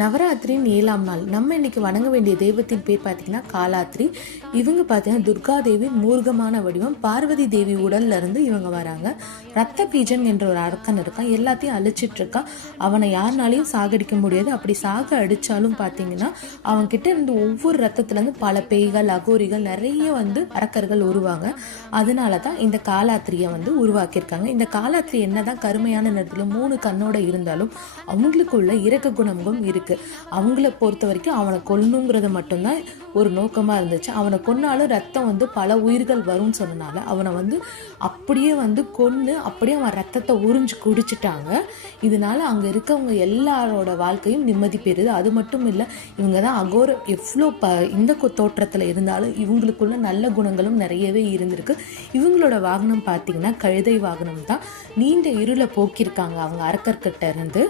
நவராத்திரியின் 7ஆம் நாள் நம்ம இன்னைக்கு வணங்க வேண்டிய தெய்வத்தின் பேர் பார்த்தீங்கன்னா காலாத்ரி. இவங்க பார்த்தீங்கன்னா துர்கா தேவி மூர்க்கமான வடிவம். பார்வதி தேவி உடல்ல இருந்து இவங்க வராங்க. ரத்த பீஜன் என்ற ஒரு அரக்கன் இருக்கான், எல்லாத்தையும் அழிச்சிட்டு இருக்கான். அவனை யாருனாலையும் சாகடிக்க முடியாது. அப்படி சாக அடிச்சாலும் பார்த்தீங்கன்னா அவன் கிட்ட இருந்து ஒவ்வொரு ரத்தத்துல இருந்து பல பேய்கள் அகோரிகள் நிறைய அரக்கர்கள் உருவாங்க. அதனால தான் இந்த காலாத்திரியை உருவாக்கியிருக்காங்க. இந்த காலாத்திரி என்னதான் கருமையான நேரத்துல 3 கண்ணோட இருந்தாலும் அவங்களுக்குள்ள இரக்க குணமும் இருக்கு. அவங்கள பொறுத்த வரைக்கும் அவனை கொல்லணுங்கிறது மட்டும்தான் ஒரு நோக்கமா இருந்துச்சு. அவனை கொன்னாலும் ரத்தம் பல உயிர்கள் வரும்னு சொன்னனால அவனை அப்படியே கொன்னு அப்படியே அவன் ரத்தத்தை உறிஞ்சு குடிச்சிட்டாங்க. இதனால அங்க இருக்கவங்க எல்லாரோட வாழ்க்கையும் நிம்மதி பெறுது. அது மட்டும் இல்லை, இவங்க தான் அகோர எவ்வளோ இந்த தோற்றத்துல இருந்தாலும் இவங்களுக்குள்ள நல்ல குணங்களும் நிறையவே இருந்திருக்கு. இவங்களோட வாகனம் பார்த்தீங்கன்னா கழுதை வாகனம் தான். நீண்ட இருளை போக்கியிருக்காங்க அவங்க அரக்கர்கிட்ட இருந்து.